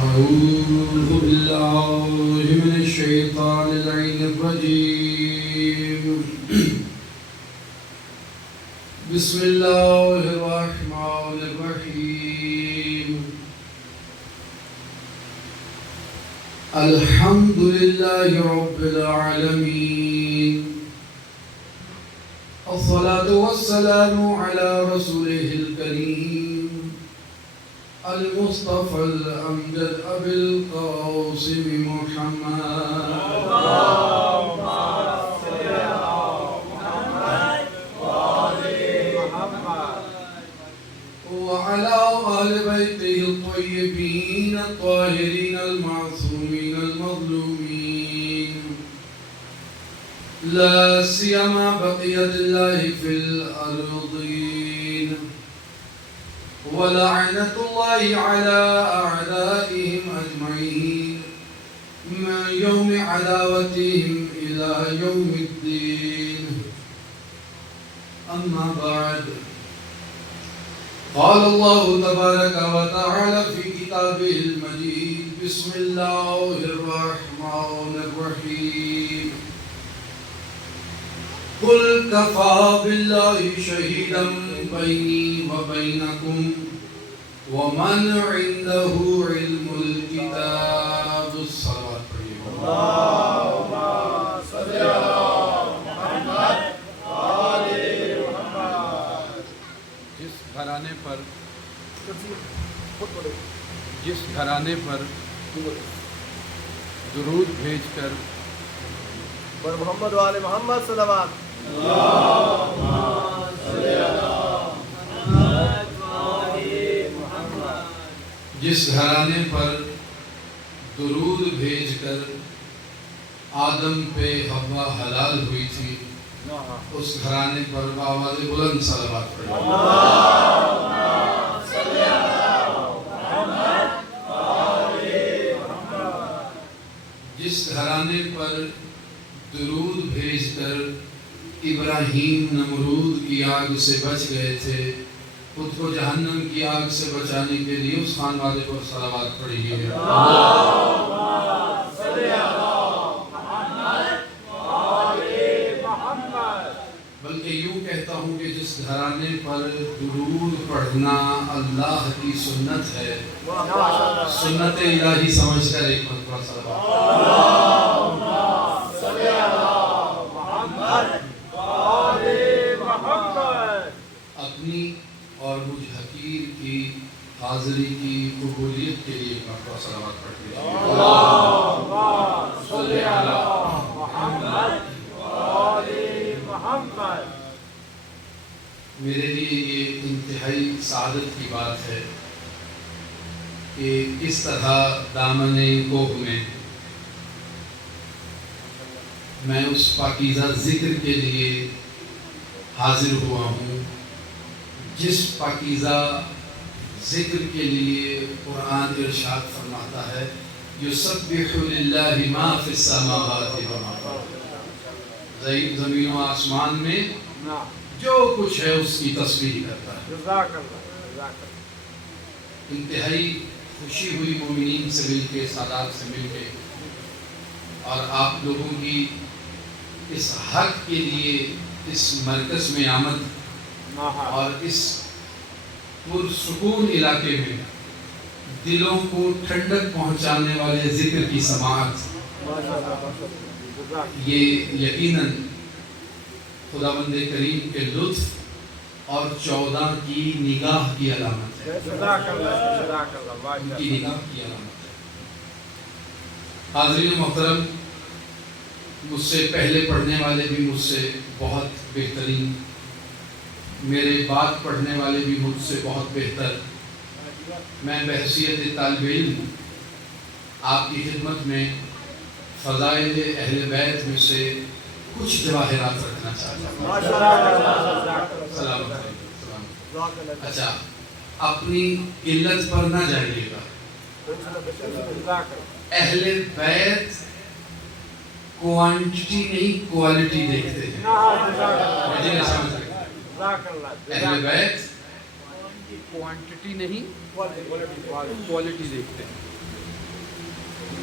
أعوذ بالله من الشيطان اللعين الرجيم. بسم الله الرحمن الرحيم. الحمد لله رب العالمين. الصلاة والسلام على رسوله الكريم المصطفى الأمجد أبي القاسم محمد. اللهم صل على محمد وآل محمد وعلى آل بيته الطيبين الطاهرين المعصومين المظلومين، لا سيما بقية الله في الأرضين، ولعنة الله على أعدائهم أجمعين من يوم عداوتهم إلى يوم الدين. أما بعد، قال الله تبارك وتعالى في كتابه المجيد: بسم الله الرحمن الرحيم. قل كفى بالله شهيدا بيني وبينكم ومن عنده علم الكتاب. الصلاة اللهم صل على محمد وآل محمد. جس گھرانے پر درود بھیج کر پر محمد وآل محمد صلوات. اللهم صل على محمد وآل محمد. جس گھرانے پر درود بھیج کر آدم پہ حوا حلال ہوئی تھی، اس گھرانے پر آواز بلند صلوات پڑھیں. اللهم صل على محمد وآل محمد. جس گھرانے پر درود بھیج کر ابراہیم نمرود کی آگ سے بچ گئے تھے، خود کو جہنم کی آگ سے بچانے کے لیے اس خان والے کو صلوات پڑھیے. اللهم صل على محمد وآل محمد. بلکہ یوں کہتا ہوں کہ جس گھرانے پر درود پڑھنا اللہ کی سنت ہے، سنت الہی سمجھ کر ایک مرتبہ صلوات. اللهم صل على محمد وآل محمد. اپنی اور مجھ حقیر کی حاضری کی قبولیت کے لیے ایک مرتبہ صلوات پڑھیے. اللهم صل على محمد وآل محمد. میرے لیے یہ انتہائی سعادت کی بات ہے کہ کس طرح دامن کوہ میں میں اس پاکیزہ ذکر کے لیے حاضر ہوا ہوں، جس پاکیزہ ذکر کے لیے قرآن ارشاد فرماتا ہے: یسبح للہ ما فی السماوات و ما فی الارض. زمین و آسمان میں جو کچھ ہے اس کی تسبیح کرتا ہے. انتہائی خوشی ہوئی مومنین سے مل کے، سادات سے مل کے، اور آپ لوگوں کی اس حق کے لیے اس مرکز میں آمد اور اس پرسکون علاقے میں دلوں کو ٹھنڈک پہنچانے والے ذکر کی سماعت، یہ یقیناً خداوند کریم کے لطف اور 14 کی نگاہ کی علامت ہے. ان کی نگاہ کی علامت ہے. حاضرین محترم، مجھ سے پہلے پڑھنے والے بھی مجھ سے بہت بہترین، میرے بعد پڑھنے والے بھی مجھ سے بہت بہتر. میں بحیثیت طالب علم آپ کی خدمت میں فضائل اہل بیت میں سے کچھ جواہرات رکھنا چاہتا ہوں. سلامت علیکم. اچھا، اپنی قلت پر نہ جائیے گا. اہل بیت کوانٹٹی نہیں کوالٹی دیکھتے ہیں. اہل بیت کوانٹٹی نہیں کوالٹی دیکھتے ہیں.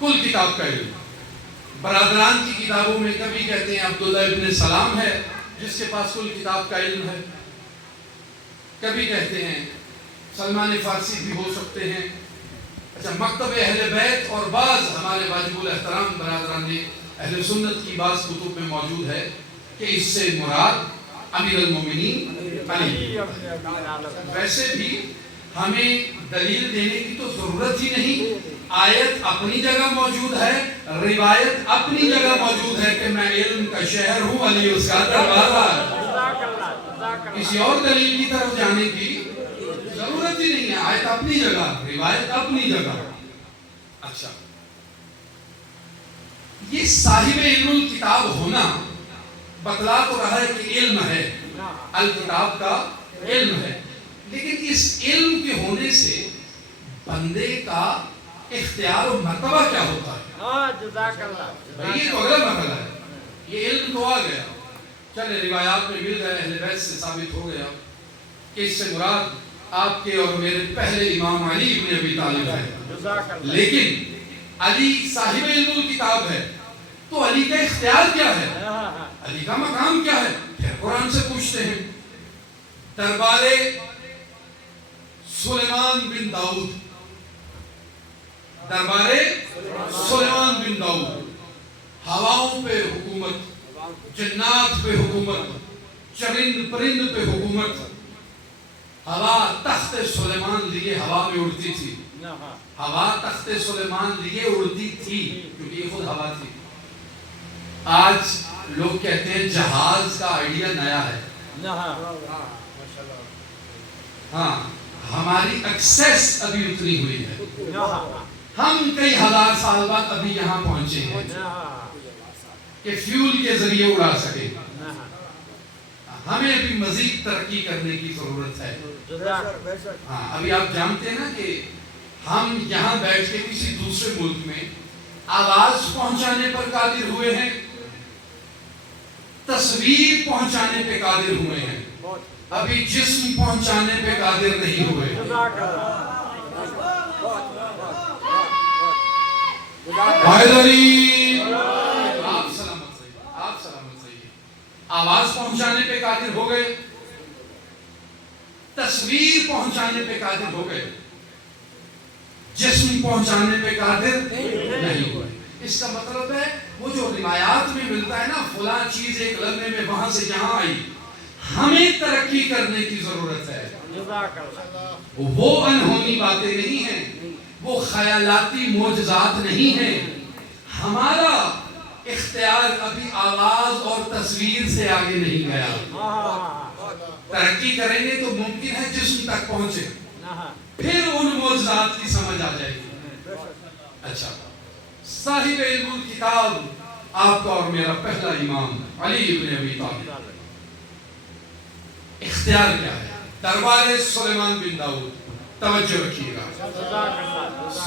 کل کتاب کا علم. برادران کی کتابوں میں کبھی کہتے ہیں عبداللہ ابن سلام ہے جس کے پاس کل کتاب کا علم ہے، کبھی کہتے ہیں سلمان فارسی بھی ہو سکتے ہیں. اچھا، مکتب اہل بیت اور بعض ہمارے واجب الاحترام برادران نے اہل سنت کی بعض کتب میں موجود ہے کہ اس سے مراد امیر المومنین علی. ویسے بھی ہمیں دلیل دینے کی تو ضرورت ہی نہیں، آیت اپنی جگہ موجود ہے، روایت اپنی جگہ موجود ہے کہ میں علم کا شہر ہوں، علی اس کا دروازہ. کسی اور دلیل کی طرف جانے کی ضرورت ہی نہیں ہے، آیت اپنی جگہ، روایت اپنی جگہ. اچھا، یہ صاحب علم الکتاب ہونا بتلا تو رہا ہے کہ علم ہے، الکتاب کا علم ہے، لیکن اس علم کے ہونے سے بندے کا اختیار و مرتبہ کیا ہوتا ہے؟ جزاک اللہ. یہ تو اگلا مرحلہ ہے. یہ علم تو آ گیا، چلے روایات میں مل گئے، اہل بیت سے ثابت ہو گیا کہ اس سے مراد آپ کے اور میرے پہلے امام علی ابن ابی طالب ہے. لیکن علی صاحب علم الکتاب ہے تو علی کا اختیار کیا ہے، علی کا مقام کیا ہے؟ پھر قرآن سے پوچھتے ہیں. دربار سلیمان بن داؤد، دربار سلیمان بن داؤد، ہواؤں پہ حکومت، جنات پہ حکومت، چرند پرند پہ حکومت. ہوا تخت سلیمان لیے ہوا میں اڑتی تھی، ہوا تخت سلیمان لیے اڑتی تھی کیونکہ یہ خود ہوا تھی. آج لوگ کہتے ہیں جہاز کا آئیڈیا نیا ہے. ہاں، ہماری ایکسیس ابھی اتنی ہوئی ہے، ہم کئی ہزار سال بعد ابھی یہاں پہنچے ہیں کہ فیول کے ذریعے اڑا سکے. ہمیں ابھی مزید ترقی کرنے کی ضرورت ہے. ہاں، ابھی آپ جانتے ہیں نا کہ ہم یہاں بیٹھ کے کسی دوسرے ملک میں آواز پہنچانے پر قادر ہوئے ہیں، تصویر پہنچانے پہ قادر ہوئے ہیں، ابھی جسم پہنچانے پہ قادر نہیں ہوئے. آپ سلامت رہیے، آپ سلامت رہیے. آواز پہنچانے پہ قادر ہو گئے، تصویر پہنچانے پہ قادر ہو گئے، جسم پہنچانے پہ قادر نہیں ہوئے. اس کا مطلب ہے وہ جو روایات میں ملتا ہے نا فلاں چیز ایک لمحے میں وہاں سے یہاں آئی، ہمیں ترقی کرنے کی ضرورت ہے. وہ انہونی باتیں نہیں ہیں، وہ خیالاتی معجزات نہیں ہیں. ہمارا اختیار ابھی آواز اور تصویر سے آگے نہیں گیا. ترقی کریں گے تو ممکن ہے جسم تک پہنچے، پھر ان معجزات کی سمجھ آ جائے گی. اچھا، صاحب علم الکتاب آپ کا اور میرا پہلا امام علی ابن ابی طالب. اختیار کیا ہے؟ دربار سلیمان بن داؤد. توجہ رکھیے گا،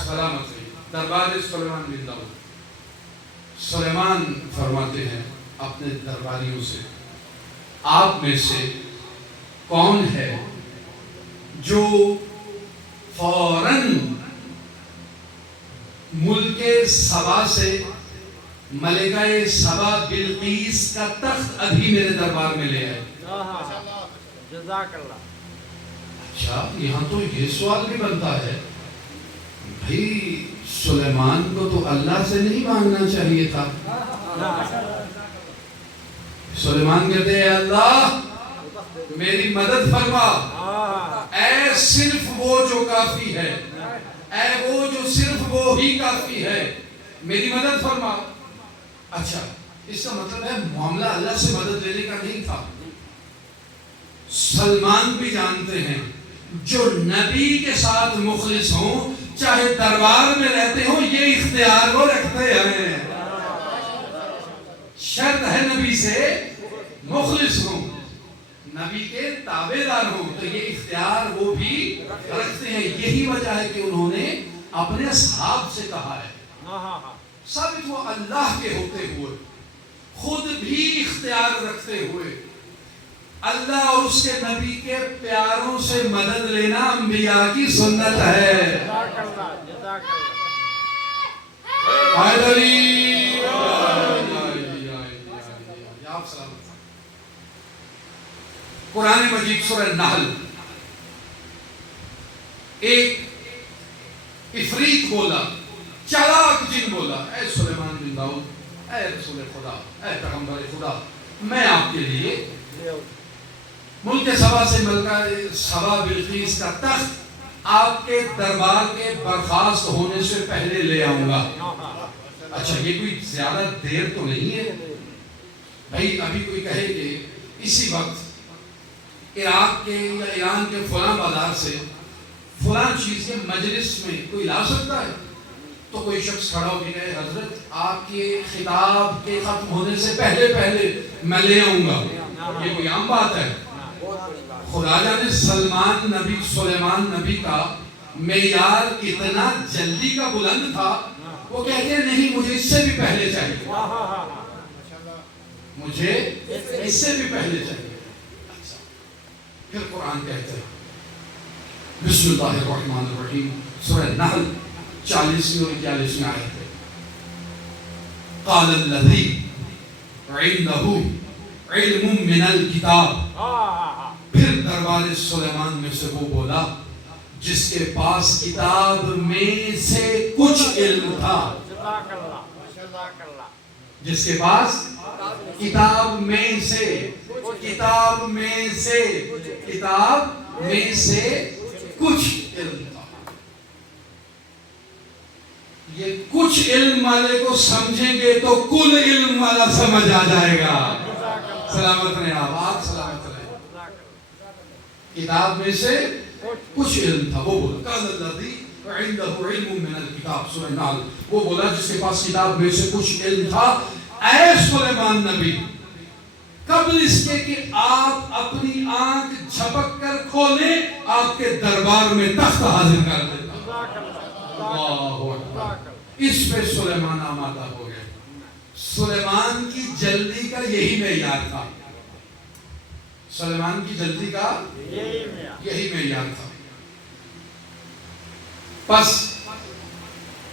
سلامت رہیے. دربار سلیمان بن داؤد. سلیمان فرماتے ہیں اپنے درباریوں سے، آپ میں سے کون ہے جو فوراً ملک سبا سے ملکہ سبا بلقیس کا تخت ابھی میرے دربار میں لے آئے؟ جزاک اللہ. اچھا، یہاں تو یہ سوال بھی بنتا ہے بھئی سلیمان کو تو اللہ سے نہیں مانگنا چاہیے تھا. سلیمان کہتے ہیں اللہ میری مدد فرما، اے صرف وہ جو کافی ہے، اے وہ جو صرف وہ ہی کافی ہے، میری مدد فرما. اچھا، اس کا مطلب ہے معاملہ اللہ سے مدد لینے کا نہیں تھا. سلمان بھی جانتے ہیں جو نبی کے ساتھ مخلص ہوں چاہے دربار میں رہتے ہوں یہ اختیار وہ رکھتے ہیں. شرط ہے نبی سے مخلص ہوں، نبی کے تابعدار ہوں تو یہ اختیار وہ بھی رکھتے ہیں. یہی وجہ ہے کہ انہوں نے اپنے اصحاب سے کہا ہے ثابت وہ اللہ کے ہوتے ہوئے خود بھی اختیار رکھتے ہوئے اللہ اور اس کے نبی کے پیاروں سے مدد لینا انبیاء کی سنت ہے. حیدری آپ سلامت۔ قرآن مجید سورہ نحل، ایک افریت بولا، چالاک جن بولا، اے سلیمان بن داؤد، اے رسول خدا، اے پیغمبر خدا، میں آپ کے لیے ملک سبا سے ملکہ سبا بلقیس کا تخت آپ کے دربار کے برخاست ہونے سے پہلے لے آؤں گا۔ اچھا یہ کوئی زیادہ دیر تو نہیں ہے بھائی؟ ابھی کوئی کہے کہ اسی وقت عراق کے یا ایران کے فلاں بازار سے فلاں چیز کے مجلس میں کوئی لا سکتا ہے؟ تو کوئی شخص کھڑا ہو کے کہے حضرت آپ کے خطاب کے ختم ہونے سے پہلے میں لے آؤں گا، یہ کوئی عام بات ہے؟ خدا جانے سلیمان نبی کا معیار اتنا جلدی کا بلند تھا، وہ کہتے ہیں نہیں مجھے اس سے بھی پہلے چاہیے، مجھے اس سے بھی پہلے چاہیے۔ پھر قرآن کہتے ہیں بسم اللہ الرحمن الرحیم، سورہ نحل 40 اور 41 آیت ہے، قال الذی عنده علم من الکتاب، پھر دربار سلیمان میں سے وہ بولا جس کے پاس کتاب میں سے کچھ علم تھا، جس کے پاس کتاب میں سے کچھ علم تھا۔ یہ کچھ علم والے کو سمجھیں گے تو کل علم والا سمجھ آ جائے گا۔ سلامت رہیں آپ سلامت رہیں۔ کتاب میں سے کچھ علم تھا، وہ بولا قال الذی عنده علم من الکتاب، سورہ نحل، وہ بولا جس کے پاس کتاب میں سے کچھ علم تھا، اے سلیمان نبی قبل اس کے کہ آپ اپنی آنکھ جھپک کر کھولیں آپ کے دربار میں تخت حاضر کر دیتا۔ اللہ اکبر۔ اس پہ سلیمان آمادہ ہو گئے۔ سلیمان کی جلدی کا یہی معیار تھا، سلیمان کی جلدی کا یہی معیار تھا۔ بس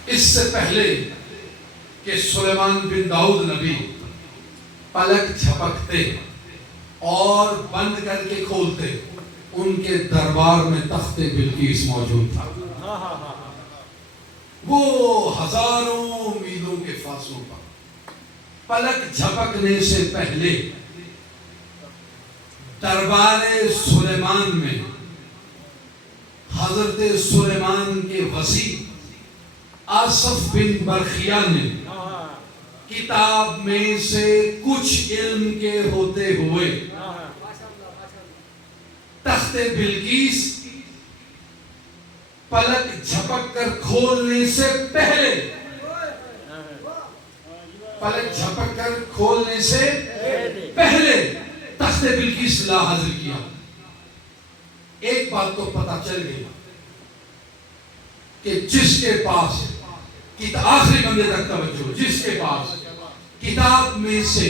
اس سے پہلے کہ سلیمان بن داؤد نبی پلک جھپکتے اور بند کر کے کھولتے، ان کے دربار میں تخت بلقیس موجود تھا۔ وہ ہزاروں میلوں کے فاصلوں پر پلک جھپکنے سے پہلے دربار سلیمان میں حضرت سلیمان کے وزیر آصف بن برخیہ نے کتاب میں سے کچھ علم کے ہوتے ہوئے تخت بلقیس پلک جھپک کر کھولنے سے پہلے تخت بلقیس لا حاضر کیا۔ ایک بات تو پتہ چل گئی کہ جس کے پاس آخری بندے تک توجہ، جس کے پاس کتاب میں سے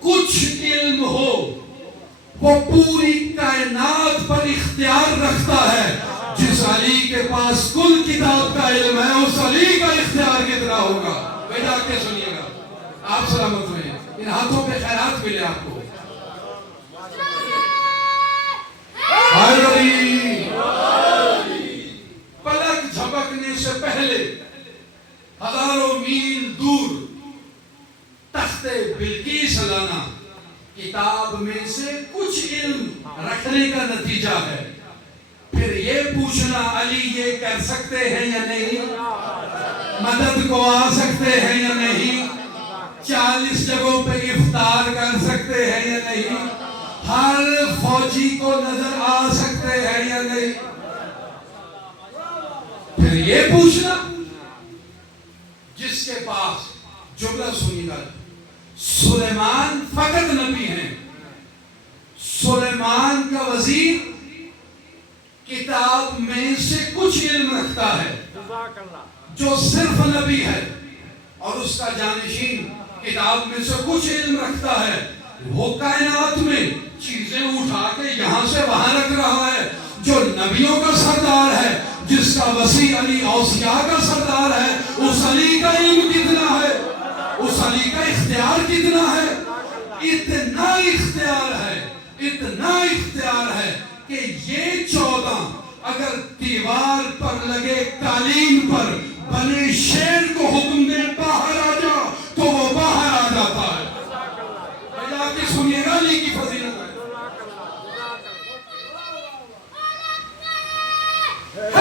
کچھ علم ہو وہ پوری کائنات پر اختیار رکھتا ہے۔ جس علی کے پاس کل کتاب کا علم ہے اس علی کا اختیار کتنا ہوگا؟ بیٹا کے سنیے گا، آپ سلامت رہیں، ان ہاتھوں پہ خیرات ملے آپ کو۔ پلک جھپکنے سے پہلے ہزاروں میل دور تخت بلقیس لانا کتاب میں سے کچھ علم رکھنے کا نتیجہ ہے۔ پھر یہ پوچھنا علی یہ کر سکتے ہیں یا نہیں، مدد کو آ سکتے ہیں یا نہیں، 40 جگہوں پہ افطار کر سکتے ہیں یا نہیں، ہر فوجی کو نظر آ سکتے ہیں یا نہیں، پھر یہ پوچھنا جس کے پاس، جملہ سنیے گا، سلیمان فقط نبی ہیں، سلیمان کا وزیر کتاب میں سے کچھ علم رکھتا ہے جو صرف نبی ہے، اور اس کا جانشین کتاب میں سے کچھ علم رکھتا ہے، وہ کائنات میں چیزیں اٹھا کے یہاں سے وہاں رکھ رہا ہے، جو نبیوں کا سردار ہے، جس کا وسیع علی اوصیاء کا سردار ہے، اس علی کا علم کتنا ہے، اس علی کا اختیار کتنا ہے. اتنا اختیار ہے، اتنا اختیار ہے کہ یہ 14 اگر دیوار پر لگے قالین پر بنے شیر کو حکم دے باہر آ جا تو وہ باہر آ جاتا ہے. بھائی آ کے سنیے گا علی کی فضیلت ہے.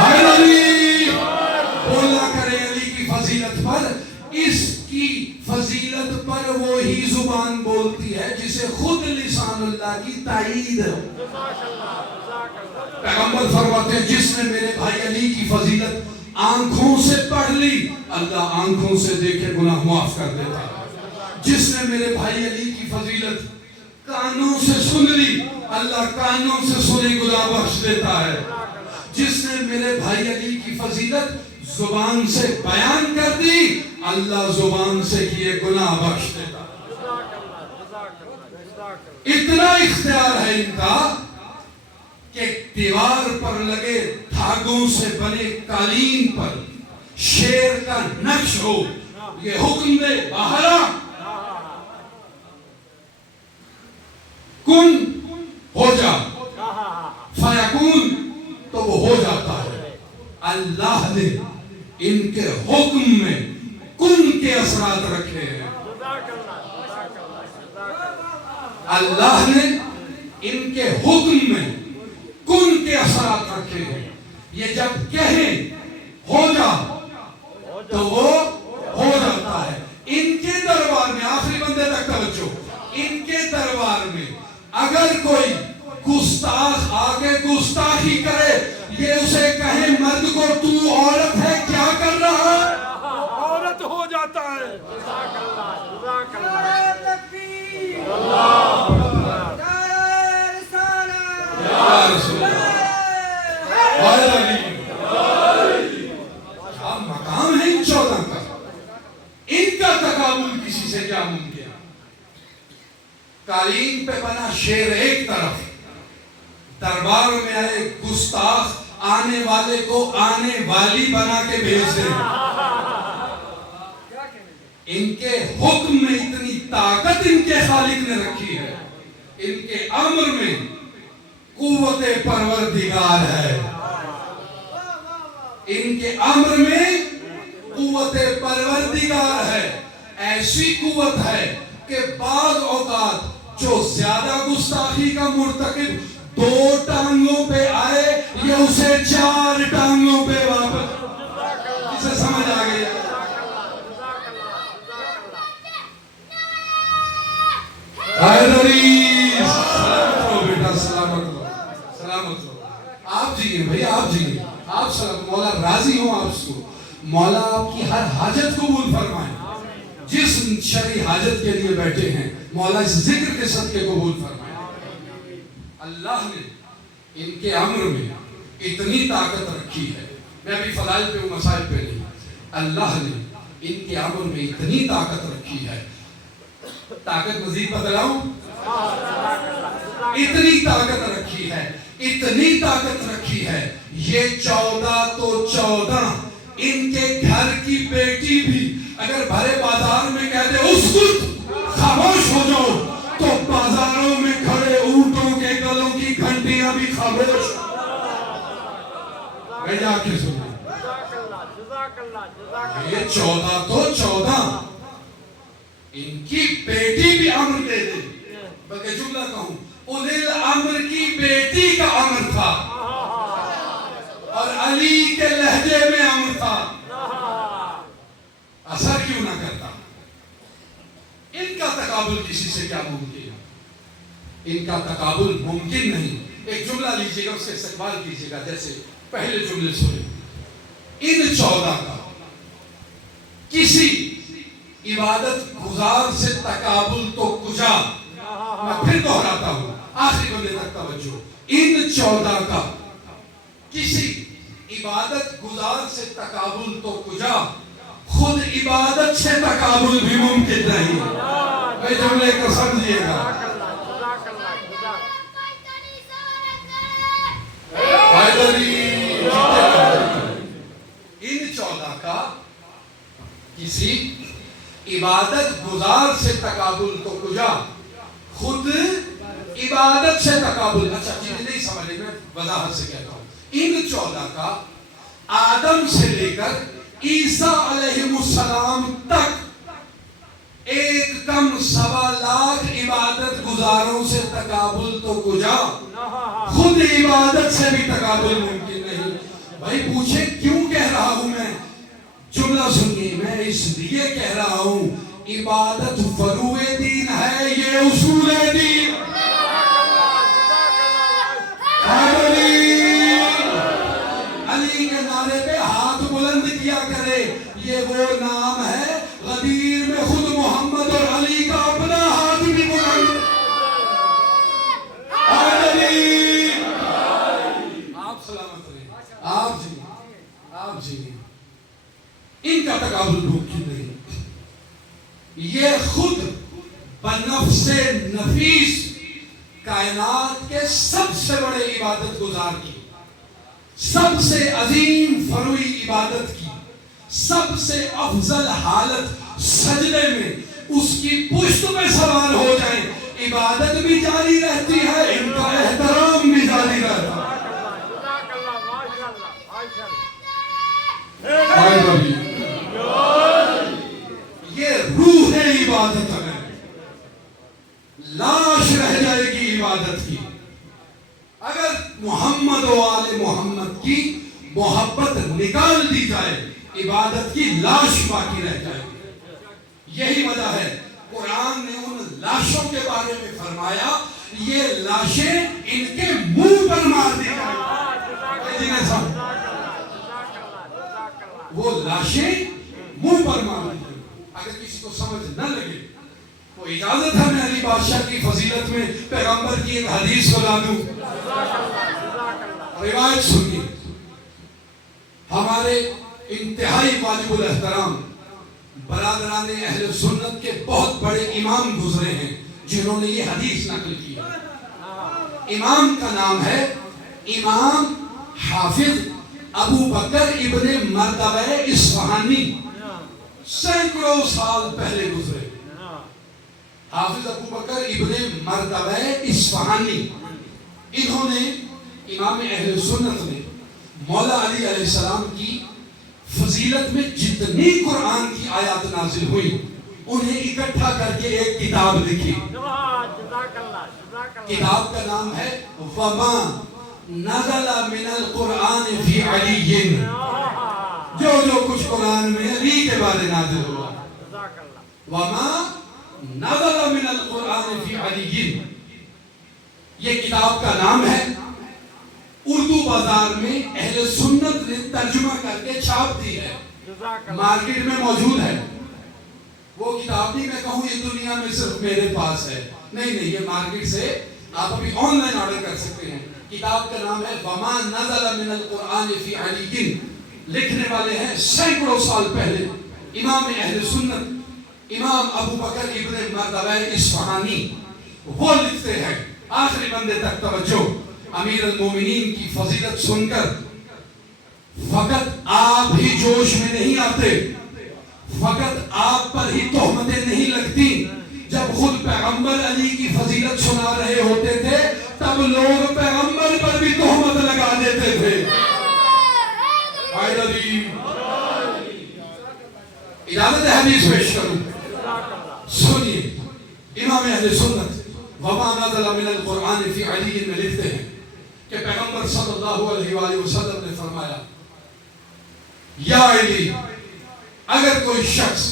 علی بولا کرے علی کی فضیلت پر. اس کی فضیلت پر وہی زبان بولتی ہے جسے خود لسان اللہ کی تائید ہے. پیغمبر فرماتے ہیں جس نے میرے بھائی علی کی فضیلت آنکھوں سے پڑھ لی اللہ آنکھوں سے دیکھے گناہ معاف کر دیتا ہے. جس نے میرے بھائی علی کی فضیلت کانوں سے سن لی اللہ کانوں سے سنے گناہ بخش دیتا ہے. جس نے میرے بھائی علی کی فضیلت زبان سے بیان کر دی اللہ زبان سے کیے گناہ بخش دیتا ہے. اتنا اختیار ہے ان کا کہ دیوار پر لگے دھاگوں سے بنے قالین پر شیر کا نقش ہو یہ حکم دے باہر آ کن ہو جا فیکون تو وہ ہو جاتا ہے. اللہ نے ان کے حکم میں کن کے اثرات رکھے ہیں. اللہ نے ان کے حکم میں کن کے اثرات رکھے ہیں. یہ جب کہیں ہو جا تو وہ ہو جاتا ہے. ان کے دربار میں آخری بندے تک توجہ ان کے دربار میں اگر کوئی گستاخ آگے گستاخی کرے یہ اسے کہے مرد کو تو عورت ہے کیا کر رہا ہے عورت ہو جاتا ہے. کیا مقام ہے ان 14 کا. ان کا تقابل کسی سے کیا ممکن. قالین پہ بنا شیر ایک طرف دربار میں آئے گستاخ آنے والے کو آنے والی بنا کے بھیج دے. ان کے حکم میں اتنی طاقت ان کے خالق نے رکھی ہے. ان کے امر میں قوت پروردگار ہے. ان کے امر میں قوت پروردگار ہے. ایسی قوت ہے کہ بعض اوقات جو زیادہ گستاخی کا مرتکب 2 ٹانگوں پہ آئے یہ اسے 4 ٹانگوں پہ واپس. اسے سمجھ آ گیا. سلامت ہو بیٹا سلامت ہو. آپ جیئے بھئی آپ جیئے. آپ سلامت مولا راضی ہوں آپ کو. مولا آپ کی ہر حاجت قبول فرمائیں. جس شرعی حاجت کے لیے بیٹھے ہیں مولا اس ذکر کے صدقے قبول فرمائے. اللہ نے ان کے امر میں اتنی طاقت رکھی ہے. میں ابھی فضائل پہ ہوں مسائل پہ نہیں. اللہ نے ان کے امر میں اتنی طاقت رکھی ہے. طاقت مزید بدلاؤں اتنی طاقت رکھی ہے اتنی طاقت رکھی ہے. یہ 14 تو 14 ان کے گھر کی بیٹی بھی اگر بھرے بازار میں کہتے اسکت خاموش ہو جاؤ تو بازاروں میں کھڑے اونٹوں کے گلوں کی گھنٹیاں بھی خاموش. میں جا کے سنوں یہ 14 تو 14 ان کی بیٹی بھی امر دے دے. بلکہ جملہ کہوں اولِ الامر کی بیٹی کا امر تھا اور علی کے لہجے میں امر تھا. اثر کیوں نہ کرتا. ان کا تقابل کسی سے کیا ممکن. ان کا تقابل ممکن نہیں. ایک جملہ لیجئے گا اس کے استقبال کیجئے گا. جیسے پہلے جملے سنیں ان 14 کا کسی عبادت گزار سے تقابل تو کجا. میں پھر دہراتا ہوں آخری بندے تک توجہ. ان 14 کا کسی عبادت گزار سے تقابل تو کجا. خود عبادت سے تقابل بھی ممکن نہیں. میں جملے کو سمجھئے گا. ان 14 کا کسی عبادت گزار سے تقابل تو کجا، خود عبادت سے تقابل. اچھا چیزیں نہیں سمجھے، میں وضاحت سے کہتا ہوں. ان 14 کا آدم سے لے کر عیسیٰ علیہ السلام تک 1.25 عبادت گزاروں سے تقابل تو کجا، خود عبادت سے بھی تقابل ممکن نہیں. بھائی پوچھے کیوں کہہ رہا ہوں میں؟ جملہ سنیے، میں اس لیے کہہ رہا ہوں عبادت فروع دین ہے، یہ اصول دین. علی کے نعرے پہ ہاتھ بلند کیا کرے، یہ وہ نام ہے غدیر میں خود محمد اور علی کا اپنا ہاتھ بھی بلند. آپ سلامت رہیں، آپ جی ان کا تقابل ممکن نہیں. یہ خود بنفس نفیس کائنات کے سب سے بڑے عبادت گزار کی، سب سے عظیم فروعی عبادت کی، سب سے افضل حالت سجدے میں اس کی پشت پہ سوار ہو جائیں، عبادت بھی جاری رہتی ہے، ان کا احترام بھی جاری رہتا ہے. یہ روح عبادت ہے، لاش رہ جائے گی عبادت کی. اگر محمد و آل محمد کی محبت نکال دی جائے، عبادت کی لاش باقی رہ جائے گی. یہی وجہ ہے قرآن نے ان لاشوں کے بارے میں فرمایا یہ لاشیں ان کے منہ پر مار دی جائیں. وہ لاشیں منہ پر مار دی جائیں. اگر کسی کو سمجھ نہ لگے تو اجازت ہے میں علی بادشاہ کی فضیلت میں پیغمبر کی ایک حدیث سنا دوں. روایت سنیے. ہمارے انتہائی واجب الاحترام برادران اہل سنت کے بہت بڑے امام گزرے ہیں جنہوں نے یہ حدیث نقل کی. امام کا نام ہے امام حافظ ابو بکر ابن مردوہ اصفہانی. سینکڑوں سال پہلے گزرے. حافظ ابو بکر ابن مردوہ اصفہانی. انہوں نے امام اہل سنت نے مولا علی علیہ السلام کی فضیلت میں جتنی قرآن کی آیات نازل ہوئی انہیں اکٹھا کر کے ایک کتاب لکھی. کتاب کا نام ہے وما نزل من القرآن فی علی. جو کچھ قرآن میں علی کے بارے نازل ہوا. وما نزل من القرآن فی علی، یہ کتاب کا نام ہے. اردو بازار میں اہل سنت نے ترجمہ کر کے چھاپ دی ہے، مارکیٹ میں موجود ہے. وہ کتاب نہیں میں کہوں یہ دنیا میں صرف میرے پاس ہے، نہیں یہ مارکیٹ سے آپ ابھی آن لائن آرڈر کر سکتے ہیں. کتاب کا نام ہے وما نزل من القرآن فی علی. لکھنے والے ہیں سینکڑوں سال پہلے امام اہل سنت امام ابو بکر ابن مردوہ اصفہانی. وہ لکھتے ہیں، آخری بندے تک توجہ. امیر المومنین کی فضیلت سن کر فقط آپ ہی جوش میں نہیں آتے، فقط آپ پر ہی تہمتیں نہیں لگتی. جب خود پیغمبر علی کی فضیلت سنا رہے ہوتے تھے تب لوگ پیغمبر پر بھی تہمت لگا دیتے تھے. اجازت ہے حدیث پیش کروں، سنیے. امام اہل سنت وما نزل من القرآن فی علی میں لکھتے ہیں کہ پیغمبر صلی اللہ علیہ وآلہ وسلم نے فرمایا یا علی، اگر کوئی شخص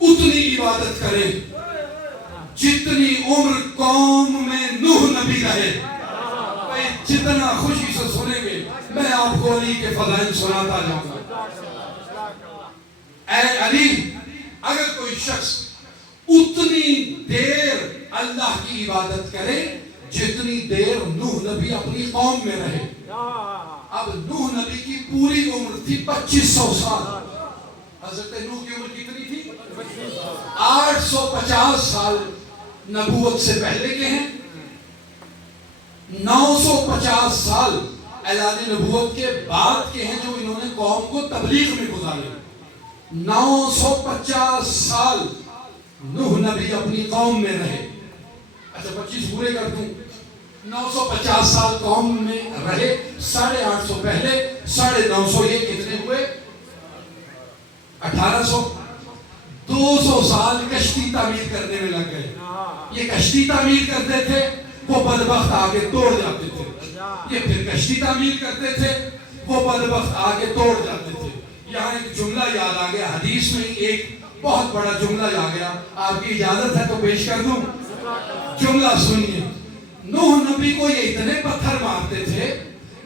اتنی عبادت کرے جتنی عمر قوم میں نوح نبی رہے. جتنا خوشی سے سنیں گے میں آپ کو علی کے فضائل سناتا جاؤں گا. اے علی، اگر کوئی شخص اتنی دیر اللہ کی عبادت کرے جتنی دیر نوح نبی اپنی قوم میں رہے. اب نوح نبی کی پوری عمر تھی 2500 سال. حضرت نوح کی عمر کتنی تھی؟ 850 سال نبوت سے پہلے کے ہیں، 950 سال اعلان نبوت کے بعد کے ہیں جو انہوں نے قوم کو تبلیغ میں گزارے. 950 سال نوح نبی اپنی قوم میں رہے. اچھا 25 پورے کر دوں. 950 سال قوم میں رہے, 850 پہلے, 950 یہ کتنے ہوئے؟ 1800. 200 سال کشتی تعمیر کرنے میں لگ گئے. یہ کشتی تعمیر کرتے تھے, وہ بدبخت آگے توڑ جاتے تھے. یہ پھر کشتی تعمیر کرتے تھے, وہ بدبخت آگے توڑ جاتے تھے. یہاں ایک جملہ یاد آ گیا, حدیث میں ایک بہت بڑا جملہ آ گیا. آپ کی اجازت ہے تو پیش کر دوں. جملہ سنیے. نوح نبی کو یہ اتنے پتھر مارتے تھے,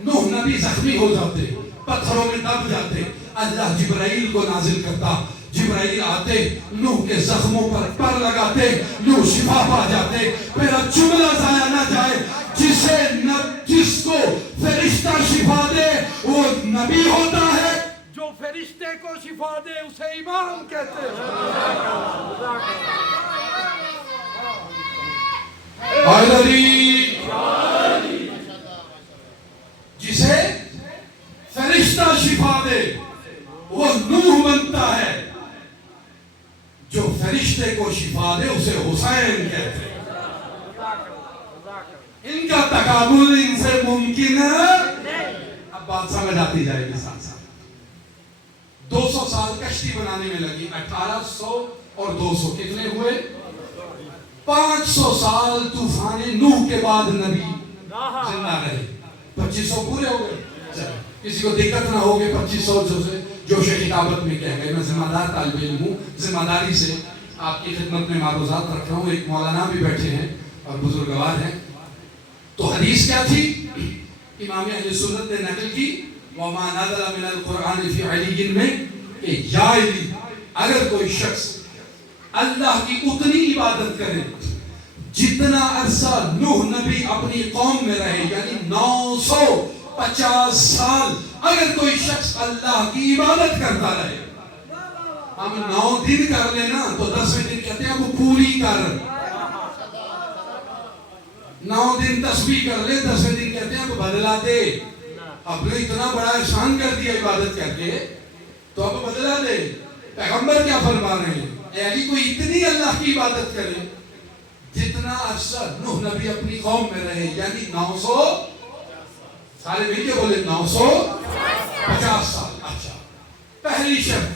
نوح نبی زخمی ہو جاتے, پتھروں میں دب جاتے. اللہ جبرائیل کو نازل کرتا, جبرائیل آتے, نوح کے زخموں پر لگاتے, نوح شفا پا جاتے. میرا جملہ ضائع نہ جائے, جس کو فرشتہ شفا دے وہ نبی ہوتا ہے, جو فرشتے کو شفا دے اسے امام کہتے ہیں. جسے فرشتہ شفا دے وہ نوح بنتا ہے, جو فرشتے کو شفا دے اسے حسین کہتے ہیں. ان کا تقابل ان سے ممکن ہے. اب بات سمجھ آتی جائے گی ساتھ ساتھ. 200 سال کشتی بنانے میں لگی. 1800 اور 200 کتنے ہوئے؟ 500 سال طوفان نوح کے بعد نبی زندہ رہے. 2500 پورے ہو گئے. کسی کو دقت نہ ہوگی 2500 سے جوش کتابت میں کہہ گئے. میں ذمہ دار طالب علم ہوں, ذمہ داری سے آپ کی خدمت میں معروضات رکھ رہا ہوں. ایک مولانا بھی بیٹھے ہیں اور بزرگوار ہیں. تو حدیث کیا تھی؟ امام اہل سنت نے نقل کی, وَمَا نَزَلَ مِنَ الْقُرْآنِ فِي عَلِيٍّ میں کہ یا علی, اگر کوئی شخص اللہ کی اتنی عبادت کرے جتنا عرصہ نوح نبی اپنی قوم میں رہے, یعنی 950 سال اگر کوئی شخص اللہ کی عبادت کرتا رہے. ہم 9 دن کر لینا تو 10ویں دن کہتے ہیں وہ پوری کر. 9 دن تسبیح کر لے, 10ویں دن کہتے ہیں اب بدلا دے. اب نے اتنا بڑا احسان کر دیا عبادت کر کے, تو اب بدلا دے. پیغمبر کیا فرما رہے ہیں؟ اے علی کوئی اتنی اللہ کی عبادت کرے جتنا عرصہ نوح نبی اپنی قوم میں رہے, یعنی 900 سارے مل کے بولے 950 سال. اچھا پہلی شرط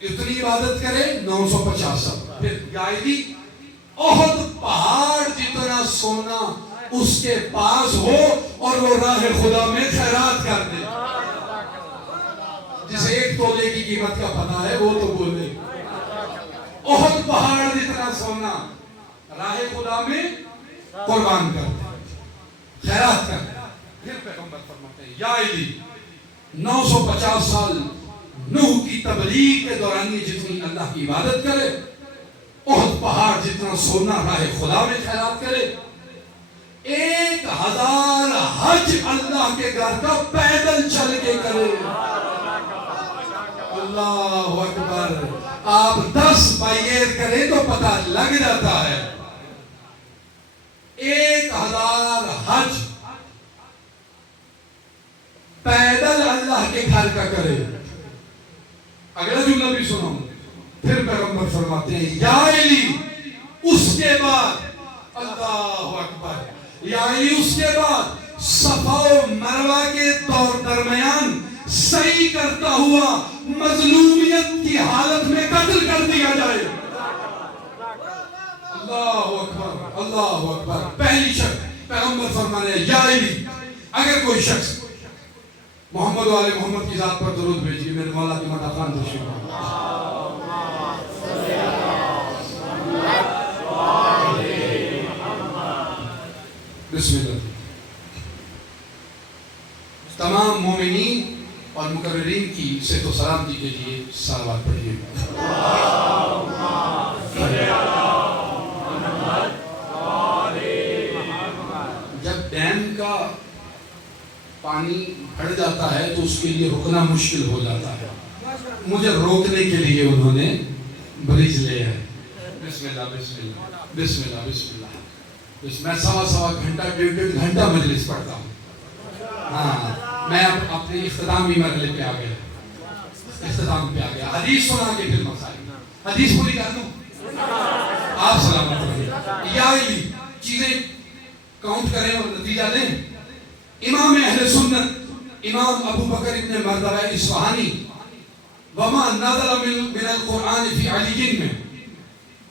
اتنی عبادت کرے 950 سال. پھر گائیدی احد پہاڑ جتنا سونا اس کے پاس ہو اور وہ راہ خدا میں خیرات کر دے. جسے 1 تولے کی قیمت کا پتہ ہے وہ تو بولے. احد پہاڑ جتنا سونا راہ خدا میں قربان کر دے, خیرات کر دے. پھر پیغمبر فرماتے ہیں یا علی 950 سال نوح کی تبلیغ کے دوران یہ جتنی اللہ کی عبادت کرے, احد پہاڑ جتنا سونا راہ خدا میں خیرات کرے, 1000 حج اللہ کے گھر کا پیدل چل کے کرے. اللہ اکبر. آپ 10 بائیر کریں تو پتہ لگ جاتا ہے. 1000 حج پیدل اللہ کے گھر کا کرے. اگلا جملہ بھی سنو. پھر پیغمبر فرماتے ہیں یا علی اس کے بعد, اللہ اکبر, یا علی اس کے بعد صفا و مروہ کے درمیان صحیح کرتا ہوا مظلومیت کی حالت میں قتل کر دیا جائے. اللہ اکبر, اللہ اکبر. پہلی شرط پیغمبر فرمانے ہیں یا علی اگر کوئی شخص محمد و آل محمد کی ذات پر درود بھیجیے. میرے مولا کی مدح خان تشریف. بسم اللہ. تمام مومنین اور مقررین کی صحت و سلامتی کے لیے صلوات پڑھیے. جب ڈیم کا پانی بڑھ جاتا ہے تو اس کے لیے رکنا مشکل ہو جاتا ہے. مجھے روکنے کے لیے انہوں نے برج لے ہے. بسم اللہ بسم اللہ بسم اللہ بسم اللہ. میں سوا گھنٹہ 1.5 گھنٹہ مجلس پڑھتا ہوں. ہاں میں اب اپنے اختتامی مرحلے پہ آ گیا. اختتام پہ آ گیا. حدیث سنا کے پھر مسائل. حدیث پوری کر دوں, آپ سلامت رہے. یا چیزیں کاؤنٹ کریں اور نتیجہ دیں. امام اہل سنت امام ابو بکر ابن مردوہ اصفہانی وما نزل من القرآن فی علی میں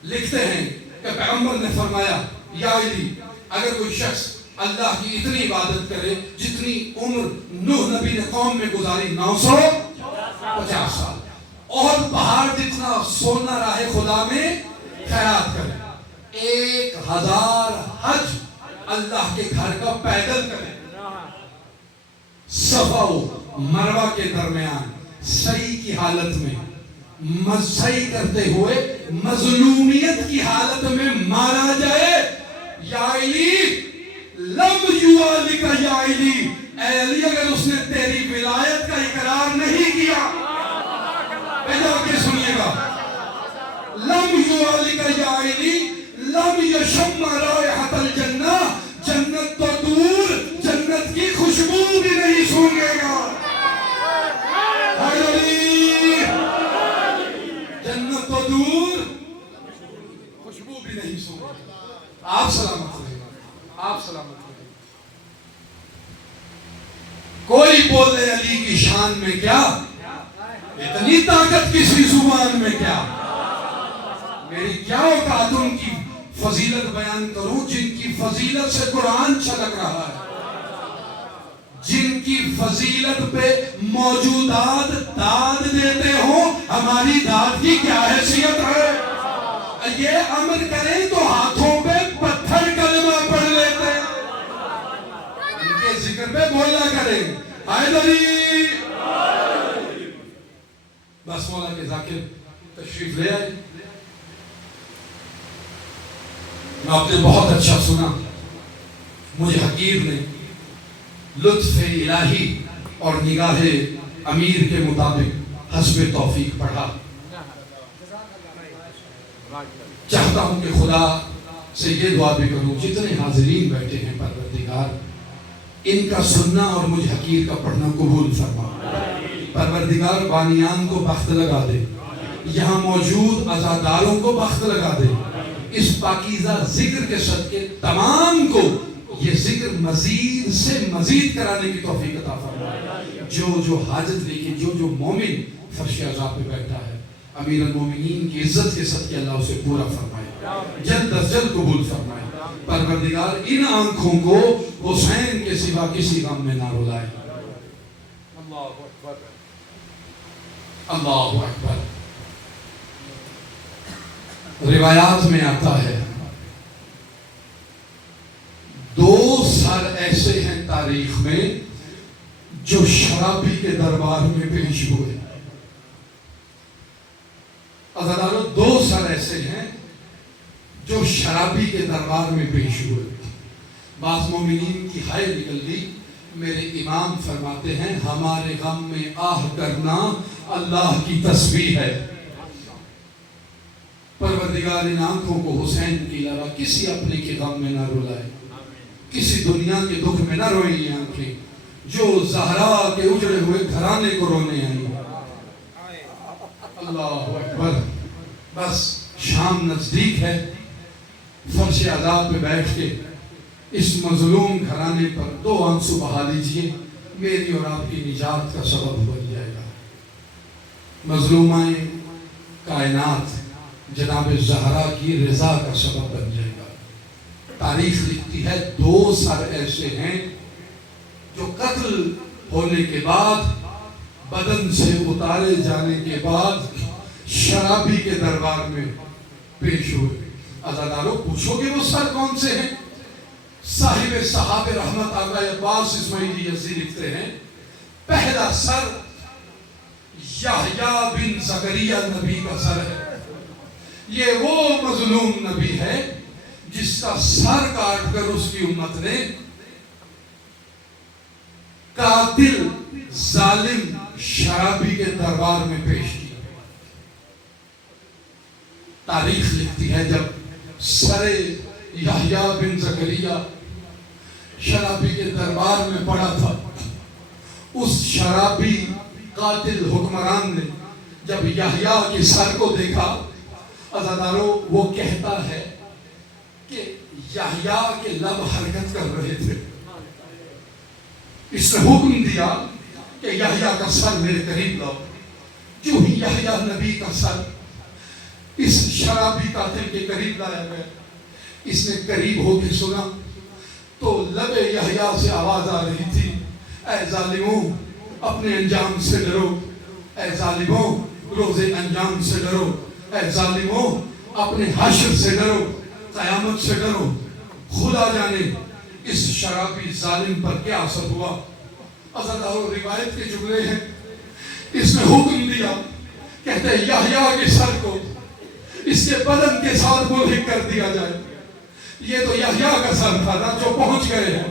لکھتے ہیں کہ پیغمبر نے فرمایا یا علی اگر کوئی شخص اللہ کی اتنی عبادت کرے جتنی عمر نوح نبی نے قوم میں گزاری 950 سال, اور پہاڑ جتنا سونا راہ خدا میں خیرات کرے, 1000 حج اللہ کے گھر کا پیدل کرے, صفا و مروہ کے درمیان سعی کی حالت میں سعی کرتے ہوئے مظلومیت کی حالت میں مارا جائے, یا علی لم یوالک یا علی, اے علی اگر اس نے تیری ولایت کا اقرار نہیں کیا, پیدا کے سنیے گا, لم یوالک یا علی لم یشم رائحۃ الجنہ, جنت تو دور جنت کی خوشبو بھی نہیں سونگے گا. جنت تو دور خوشبو بھی نہیں سونگے گا. آپ سلامت رہے, آپ سلامت رہے. کوئی بولے علی کی شان میں کیا, اتنی طاقت کسی زبان میں کیا, میری کیا اوقات ان کی فضیلت بیان کروں جن کی فضیلت سے قرآن چھلک رہا ہے, جن کی فضیلت پہ موجودات داد دیتے ہوں, ہماری داد کی کیا حیثیت ہے. یہ امر کریں تو ہاتھوں پہ پتھر کلمہ پڑھ لیتے, ان کے ذکر پہ بولا کریں حیدری. بس مولا کے ذاکر تشریف لے آئے. میں آپ نے بہت اچھا سنا, مجھے حقیر نے لطف الہی اور نگاہ امیر کے مطابق حسب توفیق پڑھا. چاہتا ہوں کہ خدا سے یہ دعا بھی کروں جتنے حاضرین بیٹھے ہیں پروردگار ان کا سننا اور مجھ حقیر کا پڑھنا قبول فرما. پروردگار بانیان کو بخت لگا دے, یہاں موجود عزاداروں کو بخت لگا دے. اس پاکیزہ ذکر کے صدقے تمام کو یہ ذکر مزید سے مزید کرانے کی توفیق عطا فرما. جو حاجت لے کے جو مومن فرش عذاب پہ بیٹھا ہے, امیر المومنین کی عزت کے صدقے اللہ اسے پورا فرمائے, جلد از جلد قبول فرمائے. پروردگار ان آنکھوں کو حسین کے سوا کسی غم میں نہ رلائے. اللہ اکبر, اللہ اکبر. روایات میں آتا ہے 2 سر ایسے ہیں تاریخ میں جو شرابی کے دربار میں پیش ہوئے. عزاداروں 2 سر ایسے ہیں جو شرابی کے دربار میں پیش ہوئے. بعض مومنین کی ہائے نکل گئی. میرے امام فرماتے ہیں ہمارے غم میں آہ کرنا اللہ کی تسبیح ہے. پروردگار ان آنکھوں کو حسین کے علاوہ کسی اپنے کے غم میں نہ رلائے, کسی دنیا کے دکھ میں نہ روئیں یہ آنکھیں جو زہرا کے اجڑے ہوئے گھرانے کو رونے آئی. اللہ اکبر. بس شام نزدیک ہے, فرش عذاب پہ بیٹھ کے اس مظلوم گھرانے پر 2 آنسو بہا لیجئے, میری اور آپ کی نجات کا سبب بن جائے گا. مظلومہ کائنات جناب زہرا کی رضا کا سبب بن جائے گا. تاریخ لکھتی ہے 2 سر ایسے ہیں جو قتل ہونے کے بعد بدن سے اتارے جانے کے بعد شرابی کے دربار میں پیش ہوئے. عزاداروں پوچھو گے وہ سر کون سے ہیں؟ صاحب صحاب رحمت آقا عباس اسماعیلی یزدی لکھتے ہیں پہلا سر یحییٰ بن زکریا نبی کا سر ہے. یہ وہ مظلوم نبی ہے جس کا سر کاٹ کر اس کی امت نے قاتل ظالم شرابی کے دربار میں پیش کیا. تاریخ لکھتی ہے جب سر یحییٰ بن زکریا شرابی کے دربار میں پڑا تھا, اس شرابی قاتل حکمران نے جب یحییٰ کے سر کو دیکھا عزادارو وہ کہتا ہے کہ یحییٰ کے لب حرکت کر رہے تھے. اس نے حکم دیا کہ یحییٰ کا سر میرے قریب لاؤ. جو ہی یحییٰ نبی کا سر اس شرابی قاتل کے قریب لایا گیا, اس نے قریب ہو کے سنا تو لب یحییٰ سے آواز آ رہی تھی, اے ظالموں اپنے انجام سے ڈرو, اے ظالموں روز انجام سے ڈرو, اے ظالموں اپنے حشر سے ڈرو, قیامت سے ڈرو. خدا جانے اس شرابی ظالم پر کیا اثر ہوا. عزادارو روایت کے جملے ہیں, اس نے حکم دیا, کہتے یحییٰ کے سر کو اس کے بدن کے ساتھ ملحق کر دیا جائے. یہ تو یحییٰ کا سر تھا نا جو پہنچ گئے ہیں.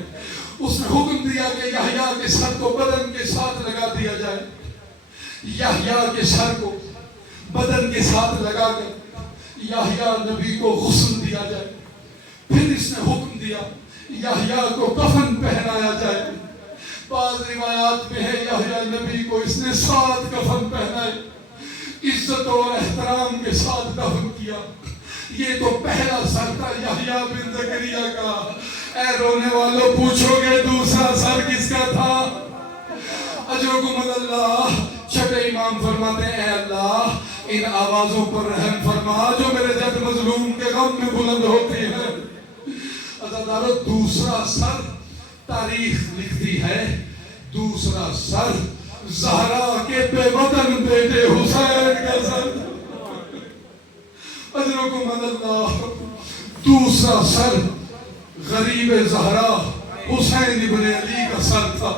اس نے حکم دیا کہ یحییٰ کے سر کو بدن کے ساتھ لگا دیا جائے. یحییٰ کے سر کو بدن کے ساتھ لگا کر یحییٰ نبی کو غسل دیا جائے. پھر اس نے حکم دیا یحییٰ کو کفن پہنایا جائے. بعض روایات میں ہے یحییٰ نبی کو اس نے 7 کفن پہنائے, عزت و احترام کے ساتھ دفن کیا. یہ تو پہلا سر تھا یحییٰ بن زکریا کا. اے رونے والوں پوچھو گے دوسرا سر کس کا تھا؟ اجرکم اللہ. چھٹے امام فرماتے ہیں اے اللہ ان آوازوں پر رحم فرما جو میرے جد مظلوم کے غم میں بلند ہوتی ہیں. عزادارو دوسرا سر تاریخ لکھتی ہے, دوسرا سر زہرا کے بے وطن بیٹے حسین کا سر. اجرکم اللہ. دوسرا سر غریب زہرا حسین ابن علی کا سر تھا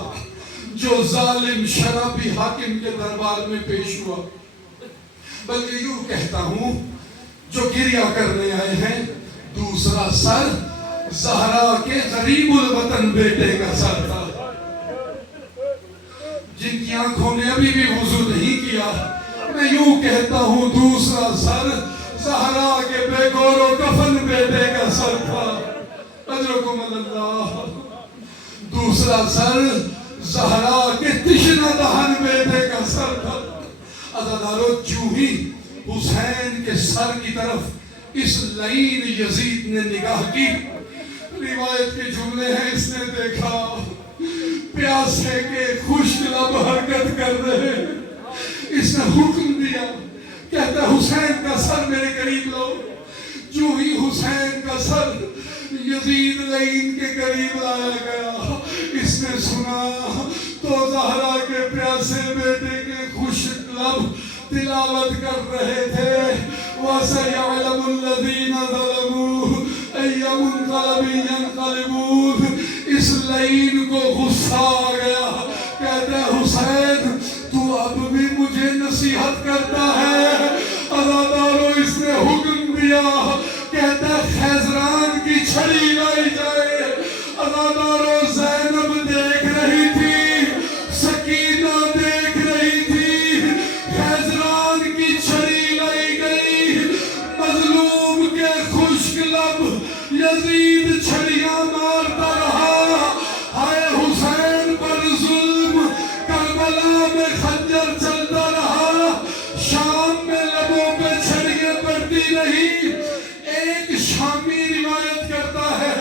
جو ظالم شرابی حاکم کے دربار میں پیش ہوا. بلکہ یوں کہتا ہوں جو گریہ کرنے آئے ہیں, دوسرا سر زہرا کے غریب الوطن بیٹے کا سر تھا جن کی آنکھوں نے ابھی بھی وضو نہیں کیا. میں یوں کہتا ہوں دوسرا سر زہرا کے بے گور و کفن بیٹے کا سر تھا. اجرکم اللہ. دوسرا سر زہرا کے تشنہ دہن بیٹے کا سر تھا. عزادارو جو ہی حسین کے سر کی طرف اس لعین یزید نے نگاہ کی, روایت کے جملے ہیں اس نے دیکھا پیاسے کے خشک لب حرکت کر رہے. اس نے حکم دیا, کہتا حسین کا سر میرے قریب لاؤ. جو ہی حسین کا سر یزید لعین کے قریب لایا گیا, اس نے سنا تو زہرا کے پیاسے بیٹے کے خشک لب تلاوت کر رہے تھے, وَسَيَعْلَمُ الَّذِينَ ظَلَمُوا أَيَّ مُنقَلَبٍ يَنقَلِبُونَ. اس لعین کو غصہ آ گیا, کہتے حسین تو اب بھی مجھے نصیحت کرتا ہے. عزادارو اس نے حکم دیا, کہتا خیزران کی چھڑی لائی جائے. عزادارو زینب دیکھ رہی تھی, سکینہ دیکھ رہی تھی, خیزران کی چھڑی لائی گئی. مظلوم کے خشک لب یزید چھڑیاں مارتا رہا. ہائے حسین پر ظلم, کربلا میں خنجر چلتا رہا, شام میں لبوں پہ چھڑیاں پڑتی رہی. ایک شامی روایت کرتا ہے,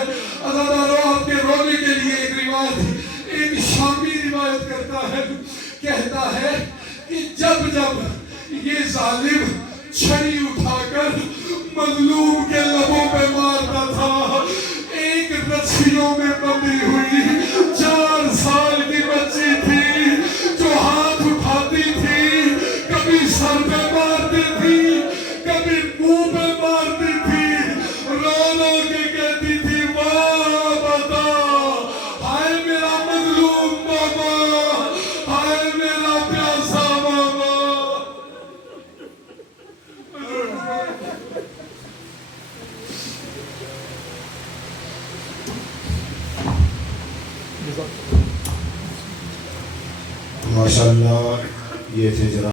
عزادارو آپ کے رونے کے لیے ایک روایت, ایک شامی روایت کرتا ہے, کہتا ہے کہ جب جب یہ ظالم چھڑی اٹھا کر مظلوم کے لبوں پہ مارتا تھا, ایک رسیوں میں بندھی ہوئی 4 سال کی بچی تھی جو ہاتھ اٹھاتی تھی, کبھی سر پہ مارتی تھی, کبھی منہ پہ مارتی تھی, رو رو کے کہتی تھی واہ بتا, ہائے میرا مظلوم بابا, ہائے میرا پیاسا بابا. ماشاءاللہ یہ تھے جناب